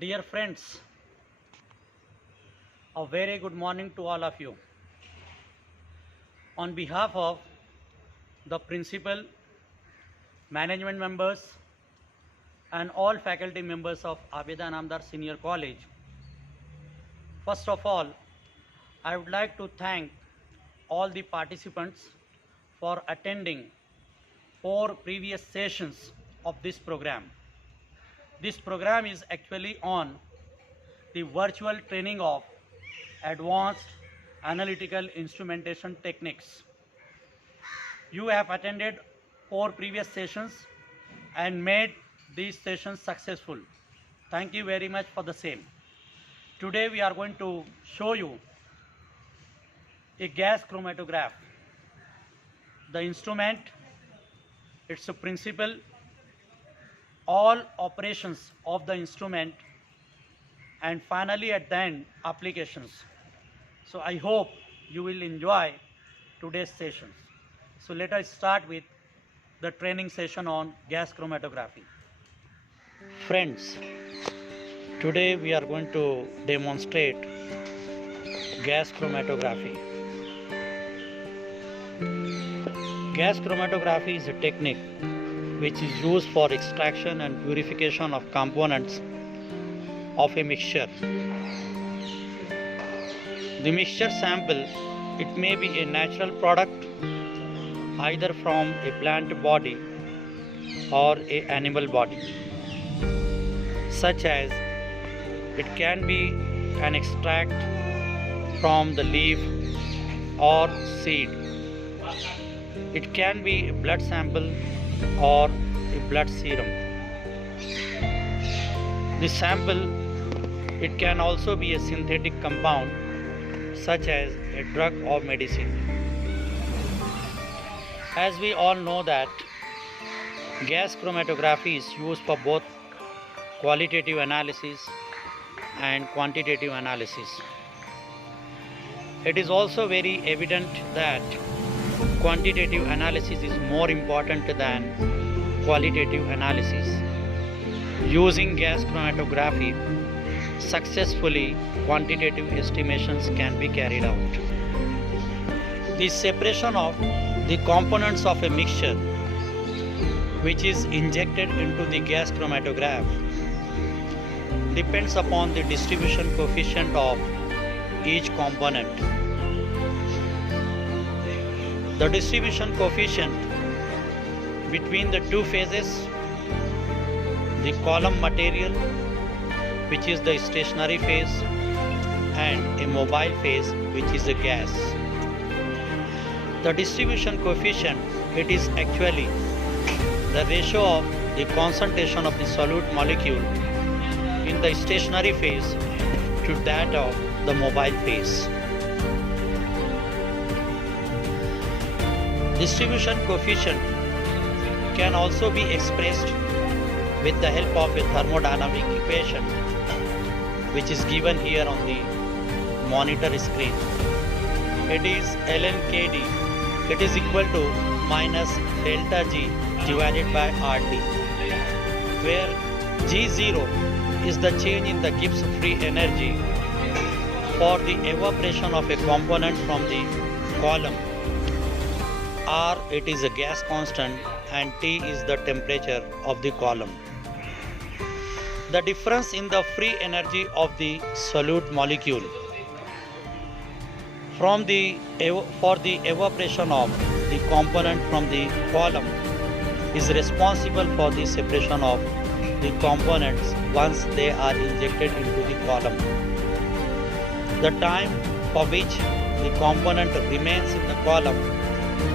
Dear friends, a very good morning to all of you. On behalf of the principal, management members, and all faculty members of Abeda Namdar Senior College, first of all, I would like to thank all the participants for attending 4 previous sessions of this program. This program is actually on the virtual training of advanced analytical instrumentation techniques. You have attended 4 previous sessions and made these sessions successful. Thank you very much for the same. Today we are going to show you a gas chromatograph. The instrument, its principle, all operations of the instrument, and finally at the end applications. So I hope you will enjoy today's sessions. So let us start with the training session on gas chromatography. Friends, today we are going to demonstrate gas chromatography. Gas chromatography is a technique which is used for extraction and purification of components of a mixture. The mixture sample, it may be a natural product either from a plant body or an animal body, such as it can be an extract from the leaf or seed. It can be a blood sample or a blood serum. The sample, it can also be a synthetic compound such as a drug or medicine. As we all know that gas chromatography is used for both qualitative analysis and quantitative analysis. It is also very evident that quantitative analysis is more important than qualitative analysis. Using gas chromatography, successfully quantitative estimations can be carried out. The separation of the components of a mixture which is injected into the gas chromatograph depends upon the distribution coefficient of each component. The distribution coefficient between the two phases, the column material, which is the stationary phase, and a mobile phase, which is a gas. The distribution coefficient, it is actually the ratio of the concentration of the solute molecule in the stationary phase to that of the mobile phase. Distribution coefficient can also be expressed with the help of a thermodynamic equation which is given here on the monitor screen. It is ln Kd, it is equal to minus delta G divided by RT, where G0 is the change in the Gibbs free energy for the evaporation of a component from the column. R, it is a gas constant, and T is the temperature of the column. The difference in the free energy of the solute molecule for the evaporation of the component from the column is responsible for the separation of the components once they are injected into the column. The time for which the component remains in the column,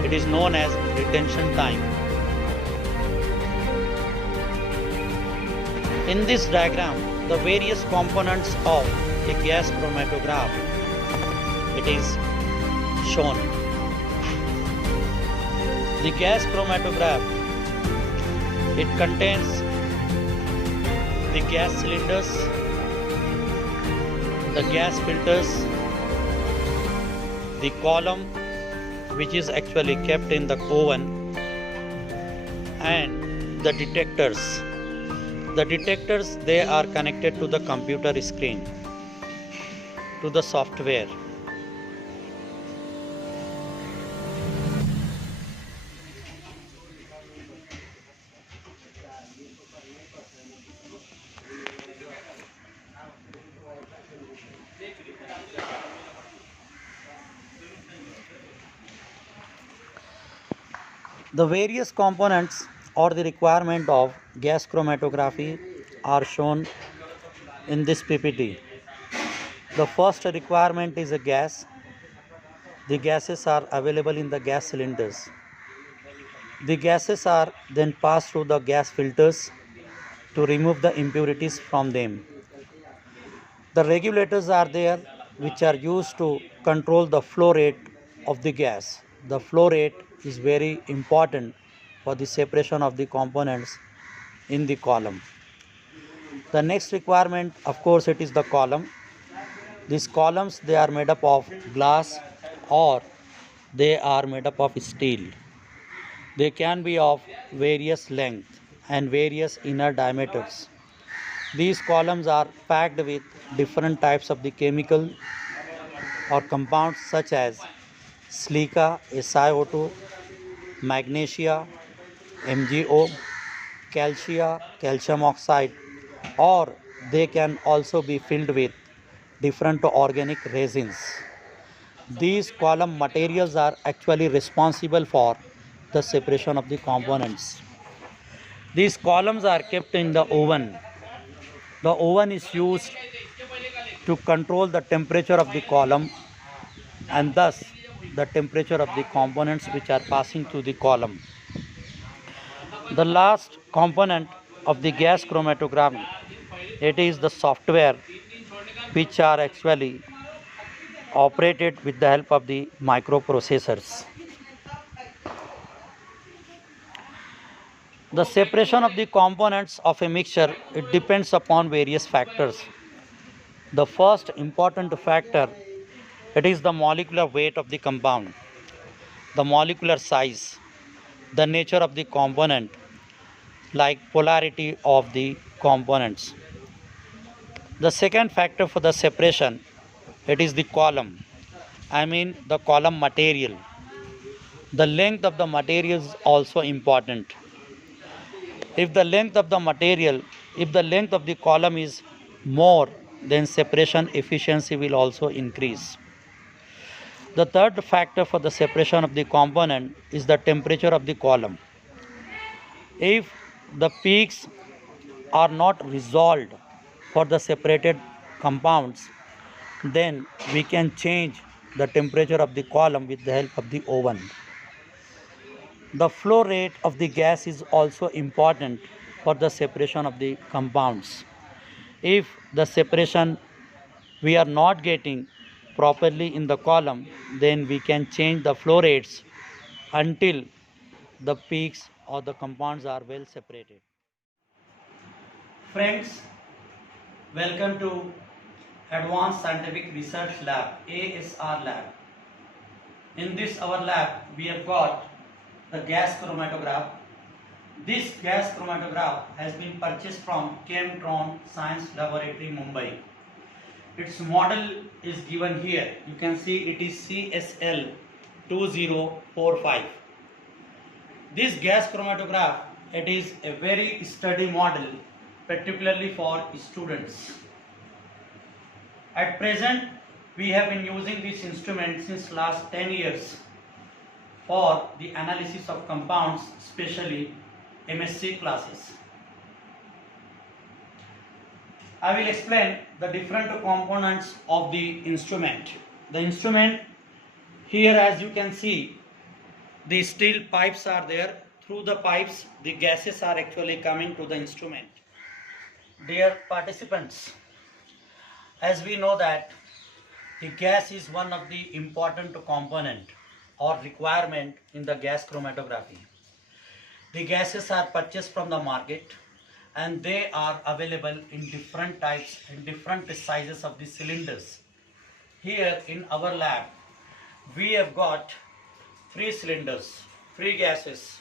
it is known as retention time. In this diagram, the various components of a gas chromatograph, it is shown. The gas chromatograph, it contains the gas cylinders, the gas filters, the column which is actually kept in the oven, and the detectors The detectors, they are connected to the computer screen, to the software. The various components or the requirement of gas chromatography are shown in this PPT. The first requirement is a gas. The gases are available in the gas cylinders. The gases are then passed through the gas filters to remove the impurities from them. The regulators are there which are used to control the flow rate of the gas. The flow rate is very important for the separation of the components in the column. The next requirement, of course, it is the column. These columns, they are made up of glass or they are made up of steel. They can be of various length and various inner diameters. These columns are packed with different types of the chemical or compounds such as silica, SiO2, magnesia, MgO, calcia, calcium oxide, or they can also be filled with different organic resins. These column materials are actually responsible for the separation of the components. These columns are kept in the oven. The oven is used to control the temperature of the column and thus the temperature of the components which are passing through the column. The last component of the gas chromatography, it is the software which are actually operated with the help of the microprocessors. The separation of the components of a mixture, it depends upon various factors. The first important factor, it is the molecular weight of the compound, the molecular size, the nature of the component, like polarity of the components. The second factor for the separation, it is the column. I mean the column material. The length of the material is also important. If the length of the material, if the length of the column is more, then separation efficiency will also increase. The third factor for the separation of the component is the temperature of the column. If the peaks are not resolved for the separated compounds, then we can change the temperature of the column with the help of the oven. The flow rate of the gas is also important for the separation of the compounds. If the separation we are not getting properly in the column, then we can change the flow rates until the peaks or the compounds are well separated. Friends, welcome to Advanced Scientific Research Lab, ASR Lab. In this our lab, we have got the gas chromatograph. This gas chromatograph has been purchased from Chemtron Science Laboratory, Mumbai. Its model is given here. You can see it is CSL 2045. This gas chromatograph, it is a very sturdy model, particularly for students. At present, we have been using this instrument since last 10 years for the analysis of compounds, especially MSc classes. I will explain the different components of the instrument. The instrument here, as you can see, the steel pipes are there. Through the pipes, the gases are actually coming to the instrument. Dear participants, as we know that the gas is one of the important component or requirement in the gas chromatography. The gases are purchased from the market and they are available in different types and different sizes of the cylinders. Here in our lab, we have got 3 cylinders, 3 gases.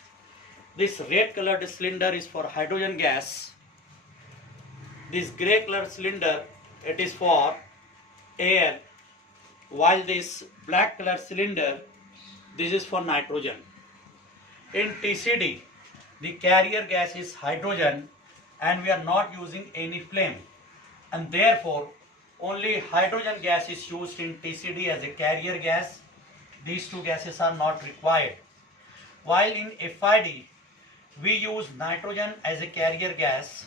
This red colored cylinder is for hydrogen gas. this grey color cylinder, it is for air, while this black color cylinder, this is for nitrogen. In TCD, the carrier gas is hydrogen and we are not using any flame, and therefore only hydrogen gas is used in TCD as a carrier gas. These two gases are not required. While in FID, we use nitrogen as a carrier gas,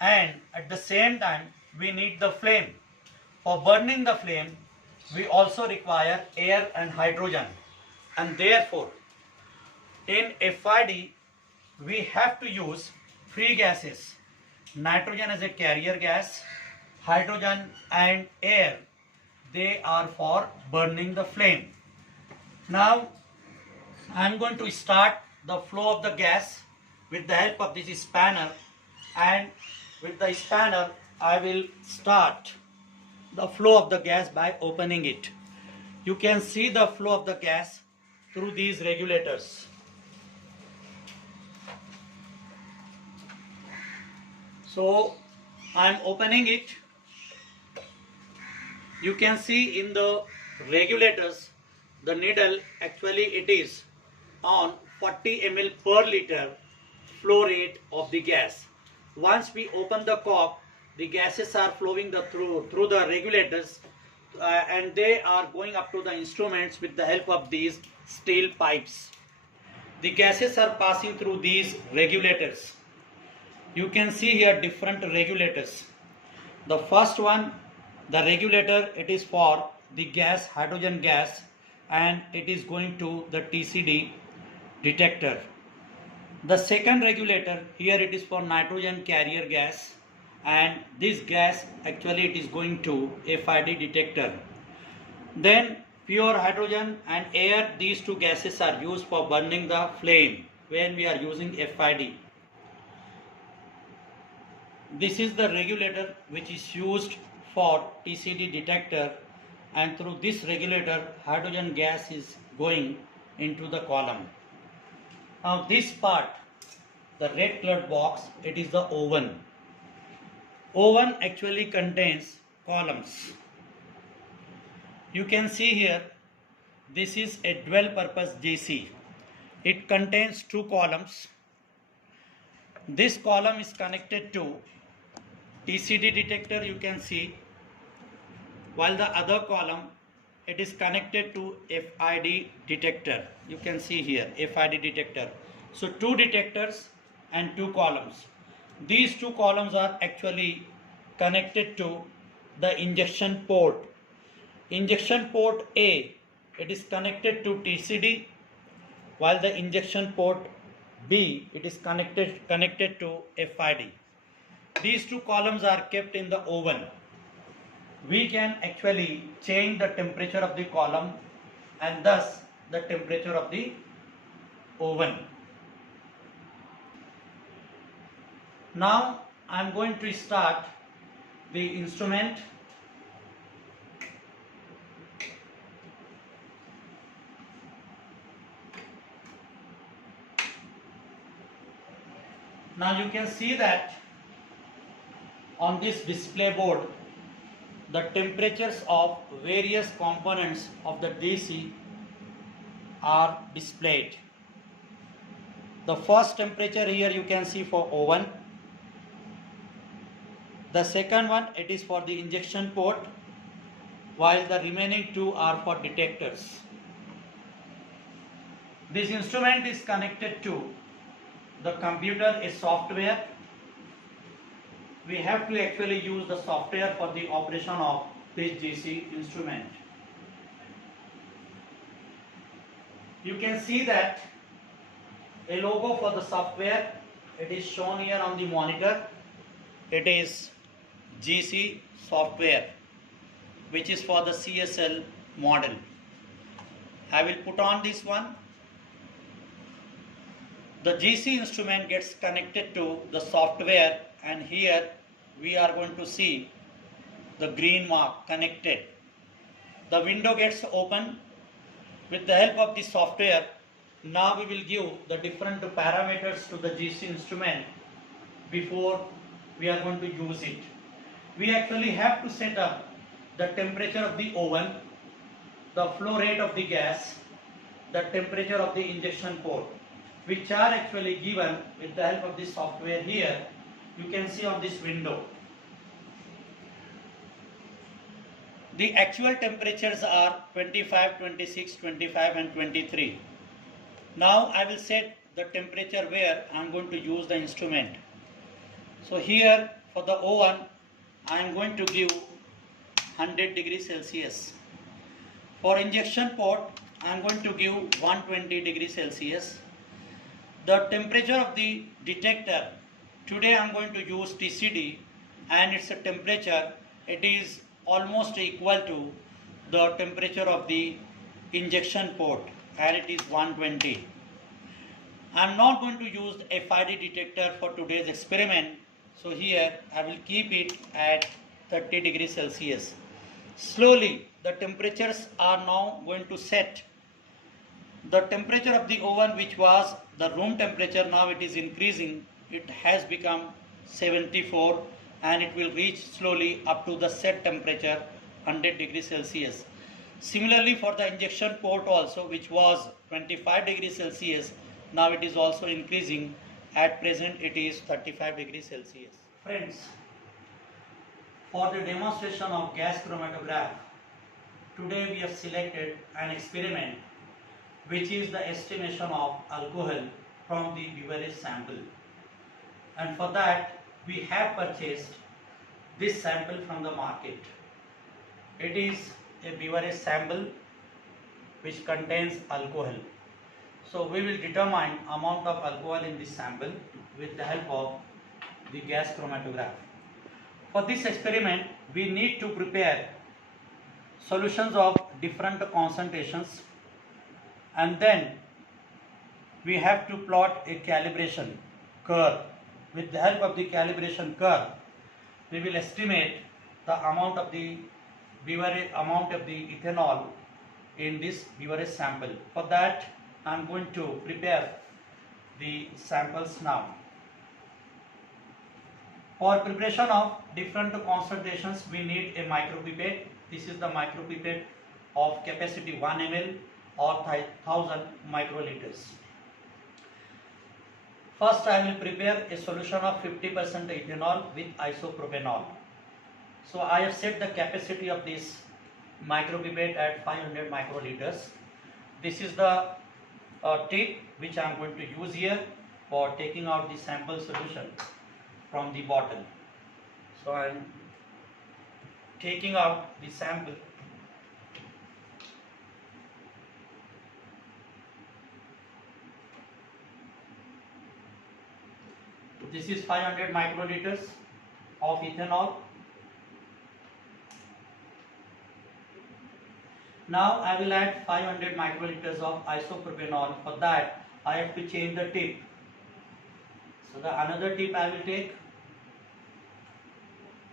and at the same time we need the flame. For burning the flame, we also require air and hydrogen, and therefore in FID we have to use three gases: nitrogen as a carrier gas, hydrogen and air. They are for burning the flame. Now I am going to start the flow of the gas with the help of this spanner, and with the spanner I will start the flow of the gas by opening it. You can see the flow of the gas through these regulators. So I am opening it. You can see in the regulators, the needle actually it is on 40 ml per liter flow rate of the gas. Once we open the cork, the gases are flowing through the regulators, and they are going up to the instruments with the help of these steel pipes. The gases are passing through these regulators. You can see here different regulators. The first one, the regulator, it is for the gas, hydrogen gas, and it is going to the TCD detector. The second regulator, here it is for nitrogen carrier gas, and this gas actually it is going to FID detector. Then pure hydrogen and air, these two gases are used for burning the flame when we are using FID. This is the regulator which is used for TCD detector, and through this regulator hydrogen gas is going into the column. Now this part, the red colored box, it is the oven. Oven actually contains columns. You can see here, this is a dual purpose GC. It contains two columns. This column is connected to TCD detector, you can see, while the other column it is connected to FID detector. You can see here FID detector. So two detectors and two columns. These two columns are actually connected to the injection port. Injection port A, it is connected to TCD, while the injection port B, it is connected to FID. These two columns are kept in the oven. We can actually change the temperature of the column and thus the temperature of the oven. Now I am going to start the instrument. Now you can see that on this display board the temperatures of various components of the DC are displayed. The first temperature here you can see for oven. The second one, it is for the injection port, while the remaining two are for detectors. This instrument is connected to the computer, a software. We have to actually use the software for the operation of this GC instrument. You can see that a logo for the software, it is shown here on the monitor. It is GC software, which is for the CSL model. I will put on this one. The GC instrument gets connected to the software, and here we are going to see the green mark connected. The window gets open. With the help of the software, now we will give the different parameters to the GC instrument before we are going to use it. We actually have to set up the temperature of the oven, the flow rate of the gas, the temperature of the injection port, which are actually given with the help of the software here. You can see on this window. The actual temperatures are 25, 26, 25 and 23. Now I will set the temperature where I am going to use the instrument. So here for the oven I am going to give 100 degrees Celsius. For injection port I am going to give 120 degrees Celsius. The temperature of the detector, today I am going to use TCD, and its temperature, it is almost equal to the temperature of the injection port, and it is 120. I am not going to use the FID detector for today's experiment, so here I will keep it at 30 degrees Celsius. Slowly the temperatures are now going to set. The temperature of the oven, which was the room temperature, now it is increasing. It has become 74 and it will reach slowly up to the set temperature 100 degrees Celsius. Similarly for the injection port also, which was 25 degrees Celsius, now it is also increasing. At present it is 35 degrees Celsius. Friends, for the demonstration of gas chromatograph, today we have selected an experiment which is the estimation of alcohol from the beverage sample, and for that we have purchased this sample from the market. It is a beverage sample which contains alcohol. So we will determine amount of alcohol in this sample with the help of the gas chromatograph. For this experiment we need to prepare solutions of different concentrations, and then we have to plot a calibration curve. With the help of the calibration curve, we will estimate the amount of the ethanol in this beverage sample. For that, I am going to prepare the samples now. For preparation of different concentrations, we need a micropipette. This is the micropipette of capacity 1 ml or 1000 microliters. First I will prepare a solution of 50% ethanol with isopropanol. So I have set the capacity of this micropipette at 500 microliters. This is the tip which I am going to use here for taking out the sample solution from the bottle. So I am taking out the sample. This is 500 microliters of ethanol. Now I will add 500 microliters of isopropanol. For that I have to change the tip. So the another tip I will take,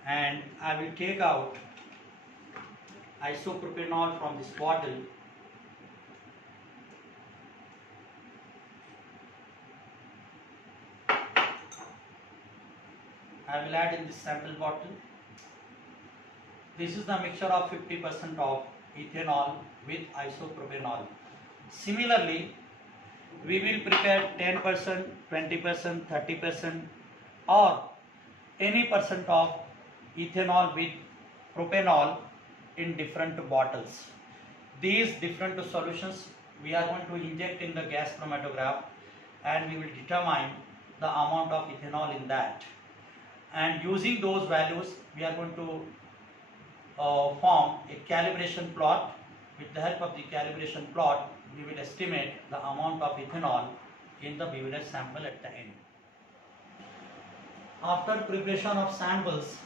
and I will take out isopropanol from this bottle. I will add in this sample bottle. This is the mixture of 50% of ethanol with isopropanol. Similarly, we will prepare 10%, 20%, 30% or any percent of ethanol with propanol in different bottles. These different solutions we are going to inject in the gas chromatograph, and we will determine the amount of ethanol in that. And using those values we are going to form a calibration plot. With the help of the calibration plot we will estimate the amount of ethanol in the beverage sample at the end. After preparation of samples,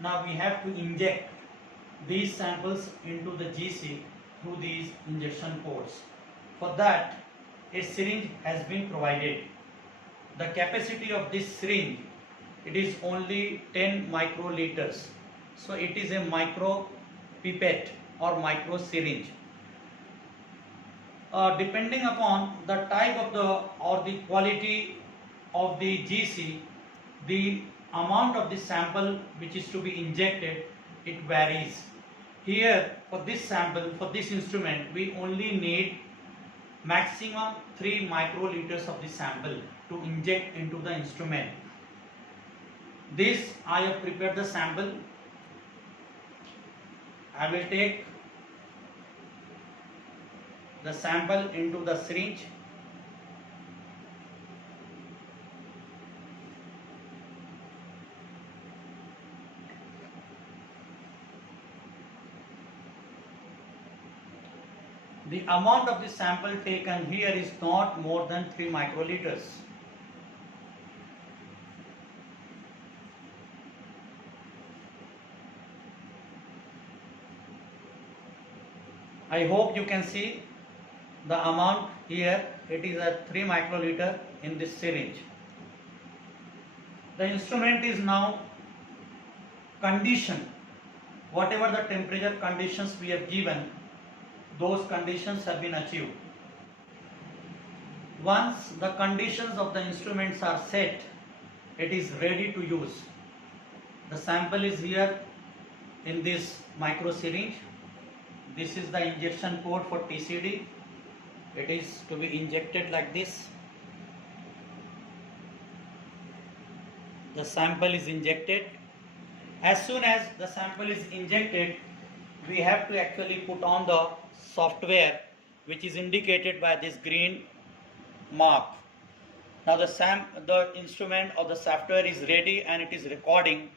now we have to inject these samples into the GC through these injection ports. For that a syringe has been provided. The capacity of this syringe, it is only 10 microliters. So it is a micro pipette or micro syringe. Depending upon the type of the quality of the GC, the amount of the sample which is to be injected, it varies. Here for this sample, for this instrument, we only need maximum 3 microliters of the sample to inject into the instrument. This I have prepared the sample. I will take the sample into the syringe. The amount of the sample taken here is not more than 3 microliters. I hope you can see the amount here. It is at 3 microliter in this syringe. The instrument is now conditioned. Whatever the temperature conditions we have given, those conditions have been achieved. Once the conditions of the instruments are set, it is ready to use. The sample is here in this micro syringe. This is the injection port for TCD. It is to be injected like this. The sample is injected. As soon as the sample is injected, we have to actually put on the software which is indicated by this green mark. Now the instrument or the software is ready and it is recording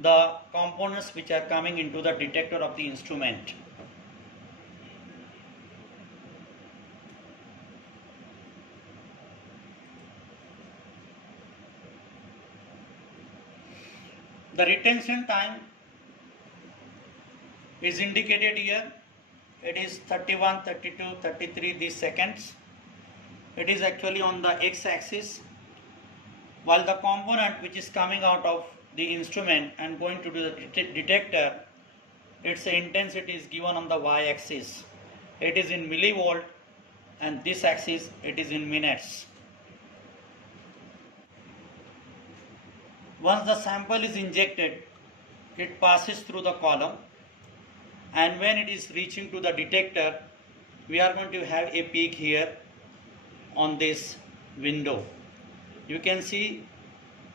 the components which are coming into the detector of the instrument. The retention time is indicated here. It is 31, 32, 33 these seconds. It is actually on the x-axis, while the component which is coming out of the instrument and going to the detector, its intensity is given on the y-axis. It is in millivolt, and this axis it is in minutes. Once the sample is injected, it passes through the column, and when it is reaching to the detector, we are going to have a peak here on this window. You can see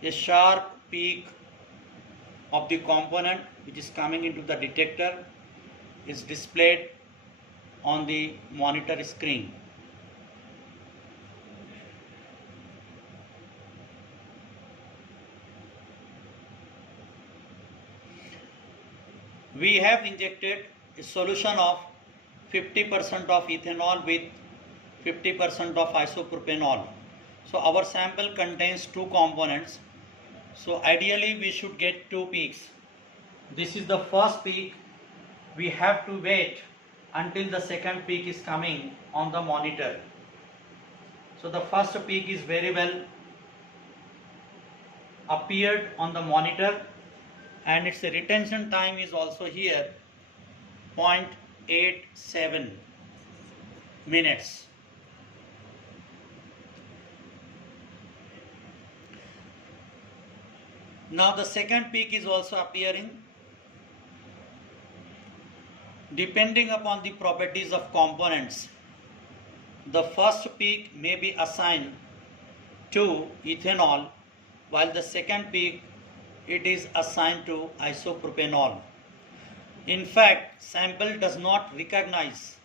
a sharp peak of the component which is coming into the detector is displayed on the monitor screen. We have injected a solution of 50% of ethanol with 50% of isopropanol. So our sample contains two components. So ideally we should get two peaks. This is the first peak. We have to wait until the second peak is coming on the monitor. So the first peak is very well appeared on the monitor, and its retention time is also here 0.87 minutes. Now the second peak is also appearing. Depending upon the properties of components, the first peak may be assigned to ethanol, while the second peak it is assigned to isopropanol. In fact, sample does not recognize.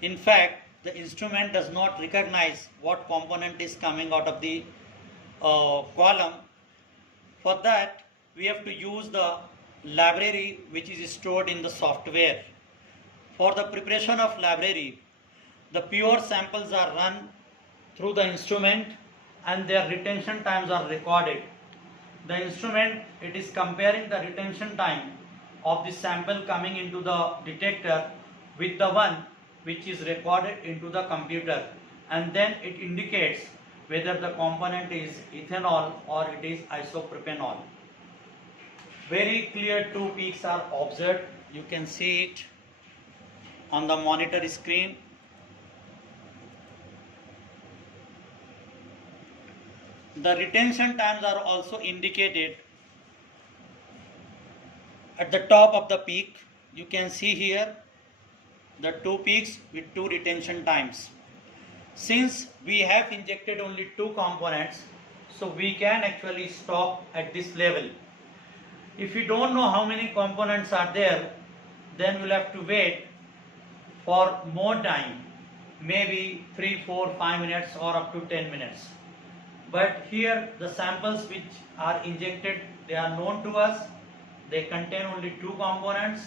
In fact, the instrument does not recognize what component is coming out of the column. For that, we have to use the library which is stored in the software. For the preparation of library, the pure samples are run through the instrument and their retention times are recorded. The instrument, it is comparing the retention time of the sample coming into the detector with the one which is recorded into the computer, and then it indicates whether the component is ethanol or it is isopropanol. Very clear two peaks are observed. You can see it on the monitor screen. The retention times are also indicated at the top of the peak. You can see here the two peaks with two retention times. Since we have injected only two components, so we can actually stop at this level. If you don't know how many components are there, then we'll have to wait for more time, maybe 3, 4, 5 minutes or up to 10 minutes. But here the samples which are injected, they are known to us. They contain only two components.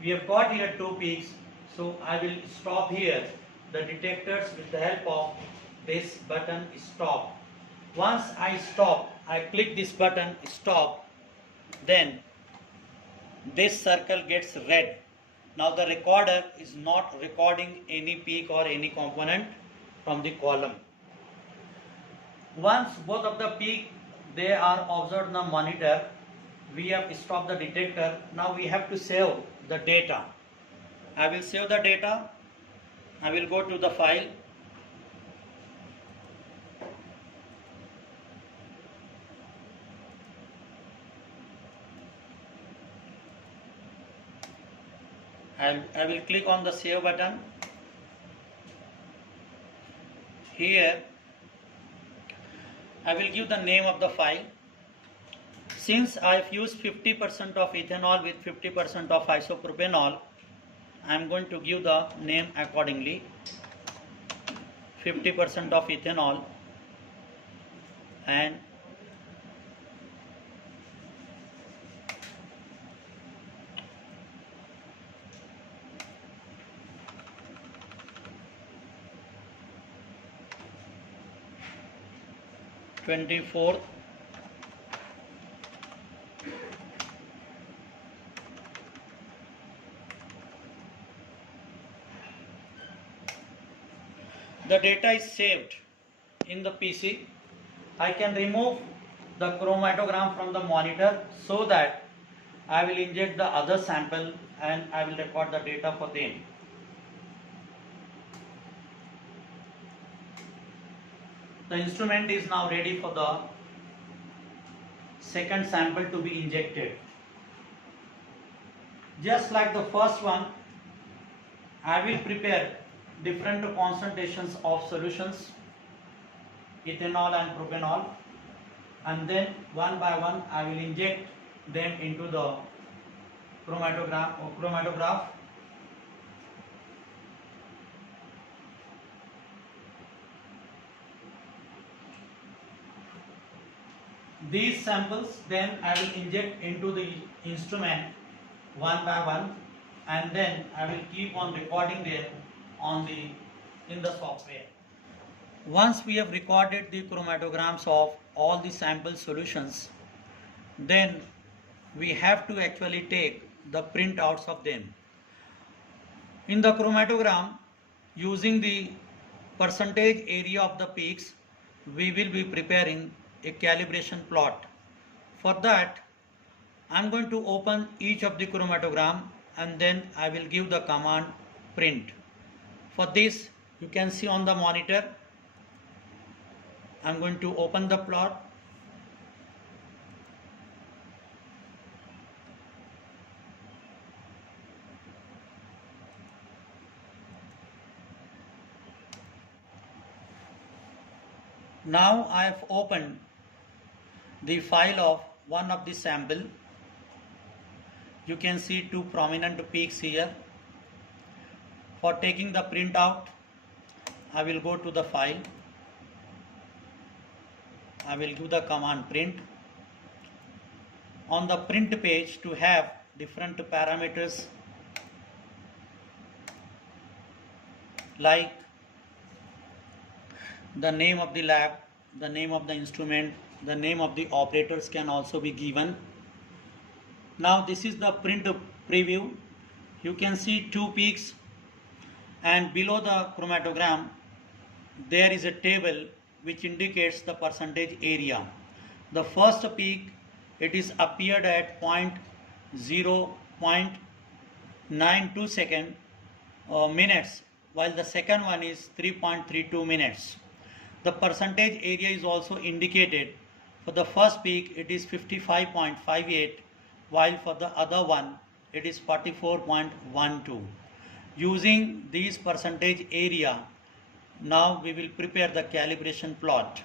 We have got here two peaks, so I will stop here the detectors with the help of this button stop. Once I stop, I click this button stop, then this circle gets red. Now the recorder is not recording any peak or any component from the column. Once both of the peak they are observed on the monitor, we have stopped the detector. Now we have to save the data. I will save the data. I will go to the file. I will click on the save button. Here I will give the name of the file. Since I have used 50% of ethanol with 50% of isopropanol, I am going to give the name accordingly. 50% of ethanol and (24th) the data is saved in the PC. I can remove the chromatogram from the monitor so that I will inject the other sample and I will record the data for them. The instrument is now ready for the second sample to be injected. Just like the first one, I will prepare different concentrations of solutions, ethanol and propanol, and then one by one I will inject them into the chromatograph. These samples then I will inject into the instrument one by one, and then I will keep on recording them in the software. Once we have recorded the chromatograms of all the sample solutions, then we have to actually take the printouts of them. In the chromatogram, using the percentage area of the peaks, we will be preparing a calibration plot. For that, I am going to open each of the chromatogram and then I will give the command print. For this, you can see on the monitor, I am going to open the plot. Now I have opened the file of one of the sample. You can see two prominent peaks here. For taking the printout, I will go to the file. I will give the command print. On the print page, to have different parameters like the name of the lab, the name of the instrument, the name of the operators can also be given. Now this is the print preview. You can see two peaks, and below the chromatogram there is a table which indicates the percentage area. The first peak, it is appeared at 0.92 second minutes, while the second one is 3.32 minutes. The percentage area is also indicated. For the first peak it is 55.58, while for the other one it is 44.12. Using these percentage area, now we will prepare the calibration plot.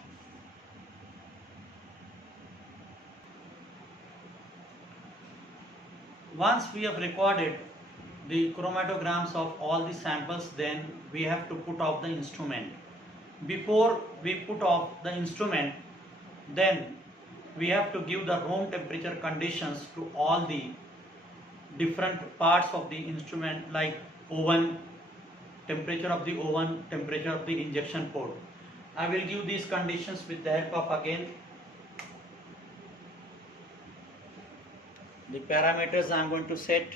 Once we have recorded the chromatograms of all the samples, then we have to put off the instrument. Before we put off the instrument, then we have to give the room temperature conditions to all the different parts of the instrument, like oven, temperature of the oven, temperature of the injection port. I will give these conditions with the help of again the parameters. I am going to set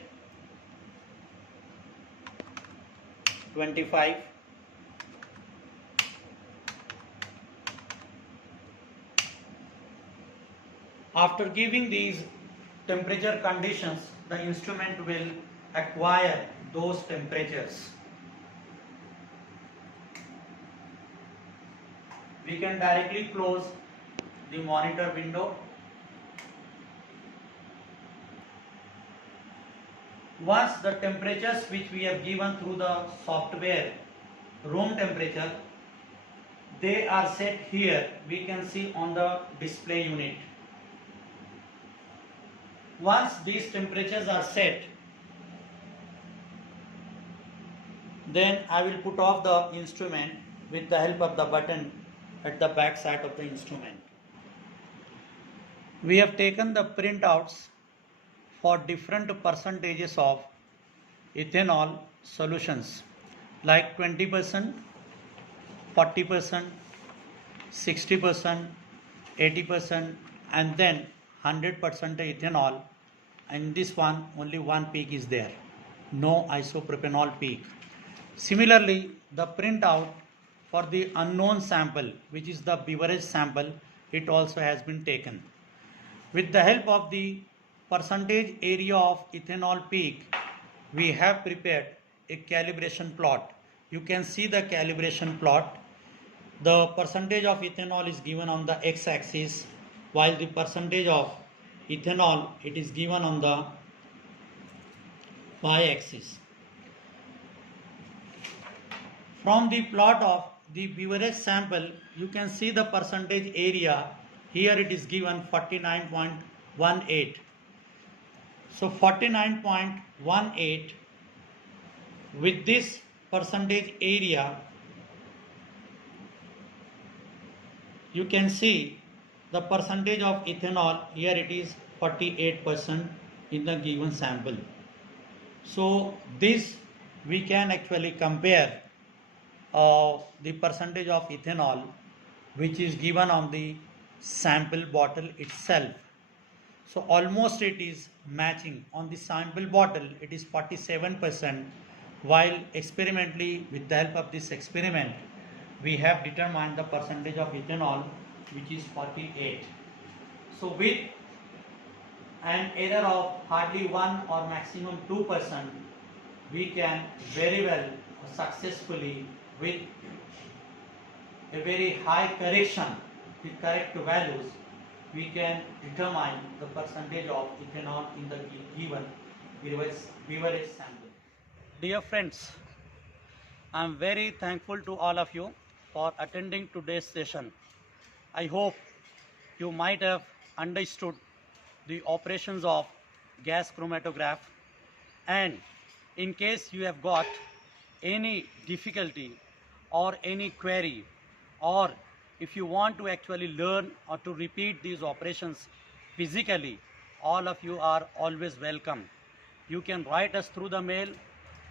25, after giving these temperature conditions, the instrument will acquire those temperatures. We can directly close the monitor window. Once the temperatures which we have given through the software, room temperature, they are set here, we can see on the display unit. Once these temperatures are set, then I will put off the instrument with the help of the button at the back side of the instrument. We have taken the printouts for different percentages of ethanol solutions, like 20%, 40%, 60%, 80%, and then 100% ethanol. And this one, only one peak is there, no isopropanol peak. Similarly, the printout for the unknown sample, which is the beverage sample, it also has been taken. With the help of the percentage area of ethanol peak, we have prepared a calibration plot. You can see the calibration plot. The percentage of ethanol is given on the x-axis, while the percentage of ethanol, it is given on the y-axis. From the plot of the beverage sample, you can see the percentage area. Here it is given 49.18. So 49.18, with this percentage area, you can see the percentage of ethanol. Here it is 48% in the given sample. So this we can actually compare the percentage of ethanol which is given on the sample bottle itself. So almost it is matching. On the sample bottle it is 47%, while experimentally, with the help of this experiment, we have determined the percentage of ethanol which is 48. So with an error of hardly 1 or maximum 2%, we can very well successfully, with a very high correction with correct values, we can determine the percentage of ethanol in the given beverage sample. Dear friends, I am very thankful to all of you for attending today's session. I hope you might have understood the operations of gas chromatograph, and in case you have got any difficulty or any query, or if you want to actually learn or to repeat these operations physically, all of you are always welcome. You can write us through the mail,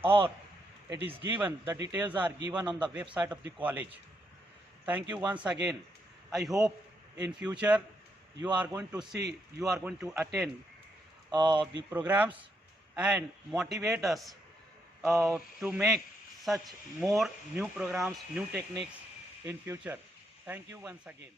or it is given, the details are given on the website of the college. Thank you once again. I hope in future you are going to attend the programs and motivate us to make such more new programs, new techniques in future. Thank you once again.